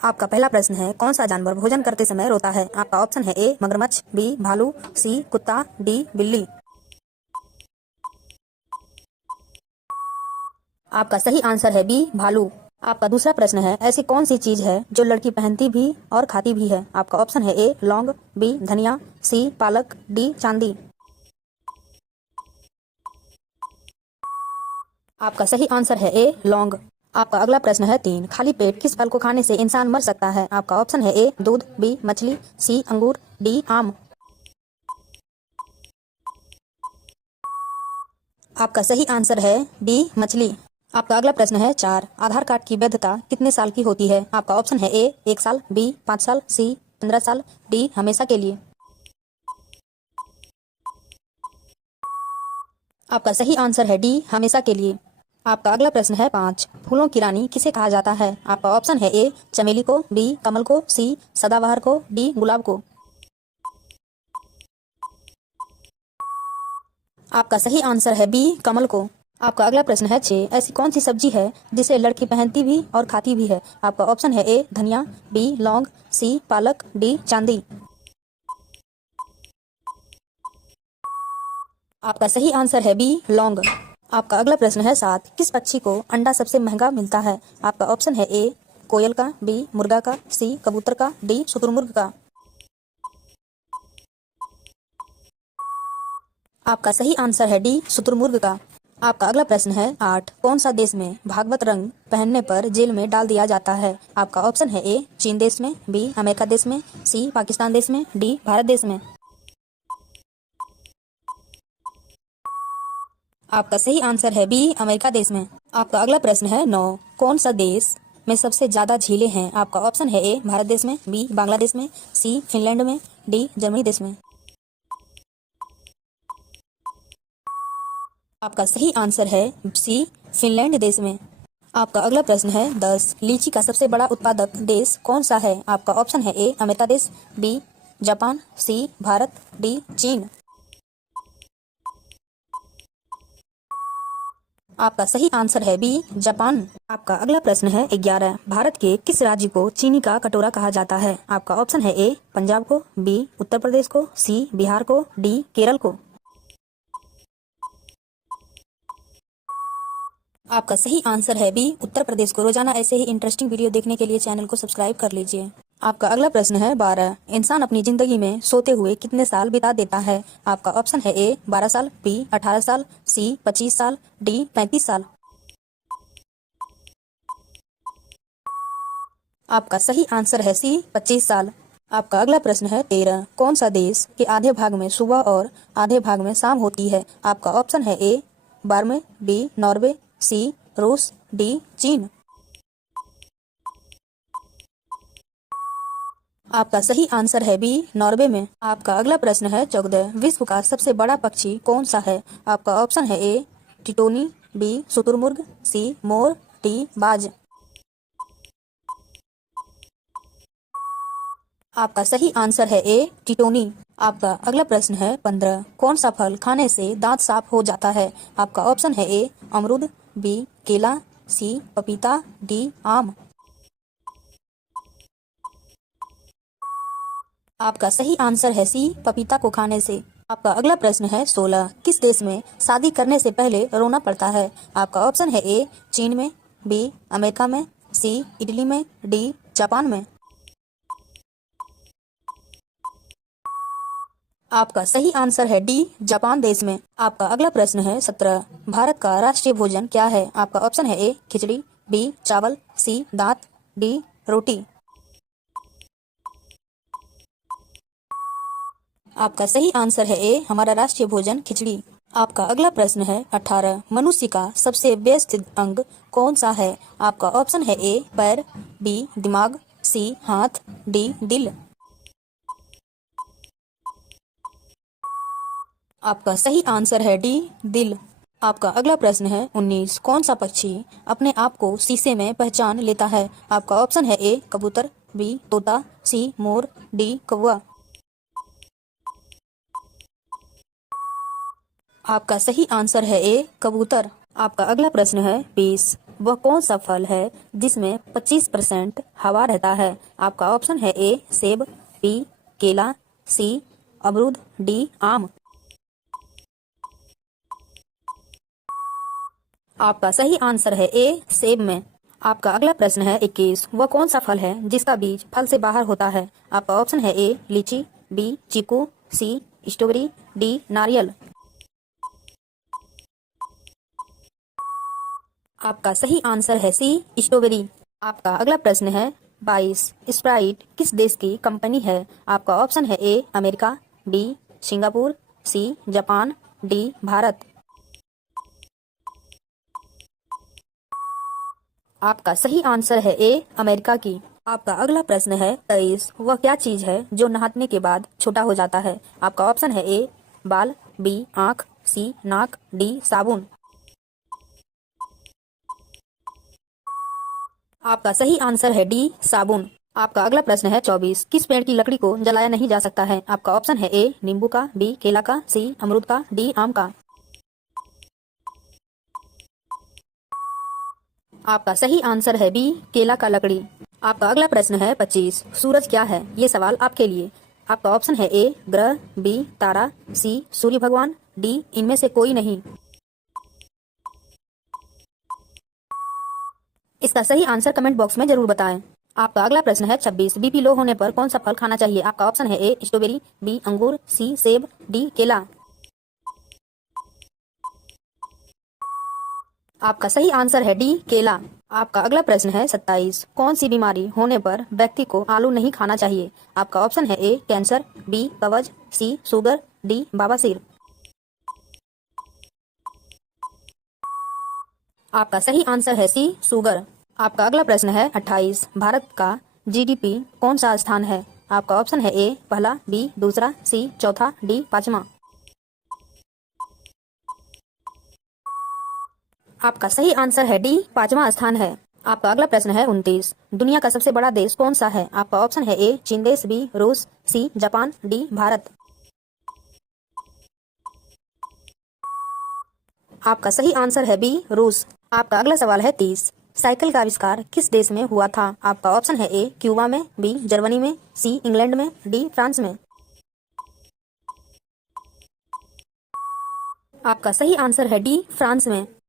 आपका पहला प्रश्न है, कौन सा जानवर भोजन करते समय रोता है? आपका ऑप्शन है ए मगरमच्छ, बी भालू, सी कुत्ता, डी बिल्ली। आपका सही आंसर है बी भालू। आपका दूसरा प्रश्न है, ऐसी कौन सी चीज है जो लड़की पहनती भी और खाती भी है? आपका ऑप्शन है ए लौंग, बी धनिया, सी पालक, डी चांदी। आपका सही आंसर है ए लौंग। आपका अगला प्रश्न है 3, खाली पेट किस फल को खाने से इंसान मर सकता है? आपका ऑप्शन है ए दूध, बी मछली, सी अंगूर, डी आम। आपका सही आंसर है डी मछली। आपका अगला प्रश्न है 4, आधार कार्ड की वैधता कितने साल की होती है? आपका ऑप्शन है ए 1 साल, बी 5 साल, सी 15 साल, डी हमेशा के लिए। आपका सही आंसर है डी हमेशा के लिए। आपका अगला प्रश्न है 5, फूलों की रानी किसे कहा जाता है? आपका ऑप्शन है ए चमेली को, बी कमल को, सी सदाबहार को, डी गुलाब को। आपका सही आंसर है बी कमल को। आपका अगला प्रश्न है 6, ऐसी कौन सी सब्जी है जिसे लड़की पहनती भी और खाती भी है? आपका ऑप्शन है ए धनिया, बी लौंग, सी पालक, डी चांदी। आपका सही आंसर है बी लौंग। आपका अगला प्रश्न है 7, किस पक्षी को अंडा सबसे महंगा मिलता है? आपका ऑप्शन है ए कोयल का, बी मुर्गा का, सी कबूतर का, डी शुतुरमुर्ग का। आपका सही आंसर है डी शुतुरमुर्ग का। आपका अगला प्रश्न है 8, कौन सा देश में भागवत रंग पहनने पर जेल में डाल दिया जाता है? आपका ऑप्शन है ए चीन देश में, बी अमेरिका देश में, सी पाकिस्तान देश में, डी भारत देश में। आपका सही आंसर है बी अमेरिका देश में। आपका अगला प्रश्न है 9, कौन सा देश में सबसे ज्यादा झीलें हैं? आपका ऑप्शन है ए भारत देश में, बी बांग्लादेश में, सी फिनलैंड में, डी जर्मनी देश में। आपका सही आंसर है सी फिनलैंड देश में। आपका अगला प्रश्न है 10, लीची का सबसे बड़ा उत्पादक देश कौन सा है? आपका ऑप्शन है ए अमेरिका देश, बी जापान, सी भारत, डी चीन। आपका सही आंसर है बी जापान। आपका अगला प्रश्न है 11, भारत के किस राज्य को चीनी का कटोरा कहा जाता है? आपका ऑप्शन है ए पंजाब को, बी उत्तर प्रदेश को, सी बिहार को, डी केरल को। आपका सही आंसर है बी उत्तर प्रदेश को। रोजाना ऐसे ही इंटरेस्टिंग वीडियो देखने के लिए चैनल को सब्सक्राइब कर लीजिए। आपका अगला प्रश्न है 12, इंसान अपनी जिंदगी में सोते हुए कितने साल बिता देता है? आपका ऑप्शन है ए 12 साल, बी 18 साल, सी 25 साल, डी 35 साल। आपका सही आंसर है सी 25 साल। आपका अगला प्रश्न है 13, कौन सा देश के आधे भाग में सुबह और आधे भाग में शाम होती है? आपका ऑप्शन है ए बर्मा, बी नॉर्वे, सी रूस, डी चीन। आपका सही आंसर है बी नॉर्वे में। आपका अगला प्रश्न है 14, विश्व का सबसे बड़ा पक्षी कौन सा है? आपका ऑप्शन है ए टिटोनी, बी शुतुरमुर्ग, सी मोर, डी बाज। आपका सही आंसर है ए टिटोनी। आपका अगला प्रश्न है 15, कौन सा फल खाने से दांत साफ हो जाता है? आपका ऑप्शन है ए अमरूद, बी केला, सी पपीता, डी आम। आपका सही आंसर है सी पपीता को खाने से। आपका अगला प्रश्न है 16, किस देश में शादी करने से पहले रोना पड़ता है? आपका ऑप्शन है ए चीन में, बी अमेरिका में, सी इटली में, डी जापान में। आपका सही आंसर है डी जापान देश में। आपका अगला प्रश्न है 17, भारत का राष्ट्रीय भोजन क्या है? आपका ऑप्शन है ए खिचड़ी, बी चावल, सी दाल, डी रोटी। आपका सही आंसर है ए हमारा राष्ट्रीय भोजन खिचड़ी। आपका अगला प्रश्न है 18, मनुष्य का सबसे व्यस्त अंग कौन सा है? आपका ऑप्शन है ए पैर, बी दिमाग, सी हाथ, डी दिल। आपका सही आंसर है डी दिल। आपका अगला प्रश्न है 19, कौन सा पक्षी अपने आप को शीशे में पहचान लेता है? आपका ऑप्शन है ए कबूतर, बी तोता, सी मोर, डी कौवा। आपका सही आंसर है ए कबूतर। आपका अगला प्रश्न है 20, वह कौन सा फल है जिसमें 25% हवा रहता है? आपका ऑप्शन है ए सेब, बी केला, सी अमरूद, डी आम। आपका सही आंसर है ए सेब में। आपका अगला प्रश्न है 21। वह कौन सा फल है जिसका बीज फल से बाहर होता है? आपका ऑप्शन है ए लीची, बी चीकू, सी स्ट्रॉबेरी, डी नारियल। आपका सही आंसर है सी स्ट्रॉबेरी। आपका अगला प्रश्न है 22। स्प्राइट किस देश की कंपनी है? आपका ऑप्शन है A America, B Singapore, C Japan, D Bharat. आपका सही आंसर है ए अमेरिका की। आपका अगला प्रश्न है 23। वह क्या चीज है जो नहाने के बाद छोटा हो जाता है? आपका ऑप्शन है ए बाल, बी आंख, सी नाक, डी साबुन। आपका सही आंसर है डी साबुन। आपका अगला प्रश्न है 24। किस पेड़ की लकड़ी को जलाया नहीं जा सकता है? आपका ऑप्शन है ए नींबू का, बी केला का, सी अमरूद का, डी आम का। आपका सही आंसर है बी केला का लकड़ी। आपका अगला प्रश्न है 25। सूरज क्या है? ये सवाल आपके लिए। आपका ऑप्शन है ए ग्रह, बी तारा, सी सूर्य भगवान, डी इनमें से कोई नहीं। इसका सही आंसर कमेंट बॉक्स में जरूर बताएं। आपका अगला प्रश्न है 26। बीपी लो होने पर कौन सा फल खाना चाहिए? आपका ऑप्शन है ए स्ट्रॉबेरी, बी अंगूर, सी सेब, डी केला। आपका सही आंसर है डी केला। आपका अगला प्रश्न है 27। कौन सी बीमारी होने पर व्यक्ति को आलू नहीं खाना चाहिए? आपका ऑप्शन है ए कैंसर, बी कब्ज, सी शुगर, डी बवासीर। आपका सही आंसर है सी शुगर। आपका अगला प्रश्न है 28। भारत का जीडीपी कौन सा स्थान है? आपका ऑप्शन है ए पहला, बी दूसरा, सी चौथा, डी पांचवा। आपका सही आंसर है डी पांचवा स्थान है। आपका अगला प्रश्न है 29। दुनिया का सबसे बड़ा देश कौन सा है? आपका ऑप्शन है ए चीन देश, बी रूस, सी जापान, डी भारत। आपका सही आंसर है बी रूस। आपका अगला सवाल है 30। साइकिल का आविष्कार किस देश में हुआ था? आपका ऑप्शन है ए क्यूबा में, बी जर्मनी में, सी इंग्लैंड में, डी फ्रांस में। आपका सही आंसर है डी फ्रांस में।